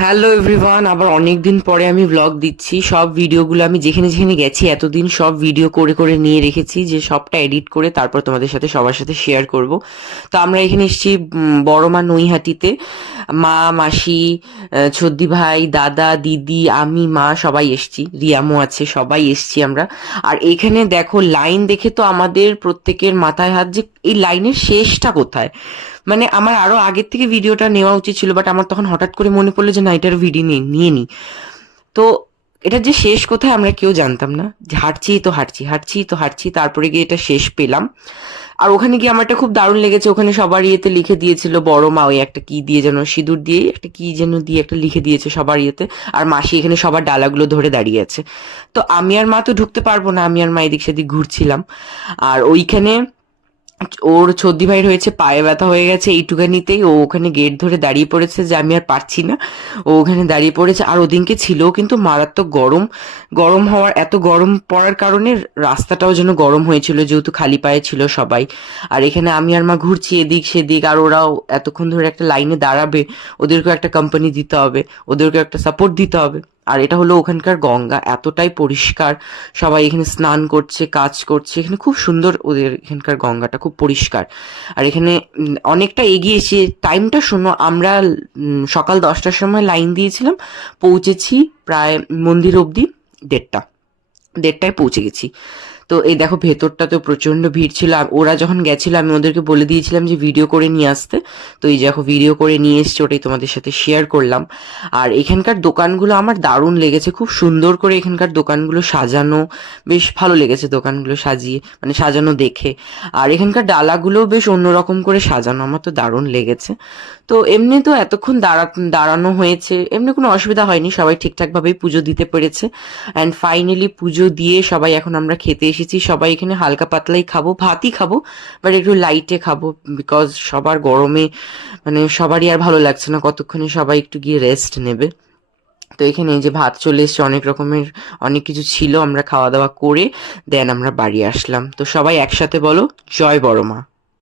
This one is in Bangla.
হ্যালো এভরিওয়ান, আবার অনেক দিন পরে আমি ব্লগ দিচ্ছি। সব ভিডিওগুলো আমি যেখানে যেখানে গেছি এতদিন সব ভিডিও করে করে নিয়ে রেখেছি, যে সবটা এডিট করে তারপর তোমাদের সাথে সবার সাথে শেয়ার করব। তো আমরা এখানে এসেছি বড় মা নৈহাটিতে। মা, মাসি, ছদ্দি ভাই, দাদা, দিদি, আমি, মা সবাই এসছি, রিয়ামও আছে, সবাই এসছি আমরা। আর এখানে দেখো লাইন দেখে তো আমাদের প্রত্যেকের মাথায় হাত, যে এই লাইনের শেষটা কোথায়। মানে আমার আরো আগের থেকে ভিডিওটা নেওয়া উচিত ছিল, বাট আমার তখন হঠাৎ করে মনে পড়লো যে না, এটার ভিডিও নিয়ে নি। তো এটা যে শেষ কোথায় আমরা কেউ জানতাম না, যে হাঁটছি তো হাঁটছি, হাঁটছি তো হাঁটছি, তারপরে গিয়ে এটা শেষ পেলাম। আর ওখানে গিয়ে আমার এটা খুব দারুণ লেগেছে, ওখানে সবার ইয়েতে লিখে দিয়েছিল বড় মা, ওই একটা কি দিয়ে যেন, সিঁদুর দিয়ে একটা কি যেন দিয়ে একটা লিখে দিয়েছে সবার ইয়েতে। আর মাসি এখানে সবার ডালাগুলো ধরে দাঁড়িয়ে আছে। তো আমি আর মা তো ঢুকতে পারবো না, আমি আর মা এদিক সেদিক ঘুরছিলাম। আর ওইখানে ওর ছদ্দি ভাইয়ের হয়েছে পায়ে ব্যথা হয়ে গেছে, এইটুকানিতেই ও ওখানে গেট ধরে দাঁড়িয়ে পড়েছে যে আমি আর পারছি না। ও ওখানে দাঁড়িয়ে পড়েছে। আর ওদিনকে ছিল কিন্তু মারাত্মক গরম। গরম হওয়ার, এত গরম পড়ার কারণে রাস্তাটাও যেন গরম হয়েছিল, যেহেতু খালি পায়ে ছিল সবাই। আর এখানে আমি আর মা ঘুরছি এদিক সেদিক, আর ওরাও এতক্ষণ ধরে একটা লাইনে দাঁড়াবে, ওদেরকেও একটা কোম্পানি দিতে হবে, ওদেরকেও একটা সাপোর্ট দিতে হবে। আর এটা হলো ওখানকার গঙ্গা, এতটাই পরিষ্কার। সবাই এখানে স্নান করছে, কাজ করছে, এখানে খুব সুন্দর, ওদের এখানকার গঙ্গাটা খুব পরিষ্কার। আর এখানে অনেকটা এগিয়েছি। টাইমটা শোনো, আমরা সকাল 10টার সময় লাইন দিয়েছিলাম, পৌঁছেছি প্রায় মন্দির অবধি 1:30টায় পৌঁছে গেছি। তো এই দেখো ভেতরটা তো প্রচন্ড ভিড় ছিল। ওরা যখন গেছিল আমি ওদেরকে বলে দিয়েছিলাম যে ভিডিও করে নিয়ে আসতে। তো এই দেখো ভিডিও করে নিয়ে এসছি, ওটাই তোমাদের সাথে শেয়ার করলাম। আর এখানকার দোকানগুলো আমার দারুণ লেগেছে, খুব সুন্দর করে এখানকার দোকানগুলো সাজানো। বেশ ভালো লেগেছে দোকানগুলো সাজিয়ে, মানে সাজানো দেখে। আর এখানকার ডালাগুলোও বেশ অন্যরকম করে সাজানো, আমার তো দারুণ লেগেছে। তো এমনি তো এতক্ষণ দাঁড়ানো হয়েছে, এমনি কোনো অসুবিধা হয়নি, সবাই ঠিকঠাক ভাবেই পুজো দিতে পেরেছে। অ্যান্ড ফাইনালি পুজো দিয়ে সবাই এখন আমরা খেতে এসেছি। সবাই এখানে হালকা পাতলাই খাবো, ভাতই খাবো, বাট একটু লাইটে খাবো, বিকজ সবার গরমে মানে সবারই আর ভালো লাগছে না, কতক্ষণে সবাই একটু গিয়ে রেস্ট নেবে। তো এখানে এই যে ভাত চলে এসছে, অনেক রকমের অনেক কিছু ছিল, আমরা খাওয়া দাওয়া করে দেন আমরা বাড়ি আসলাম। তো সবাই একসাথে বলো, জয় বড় মা।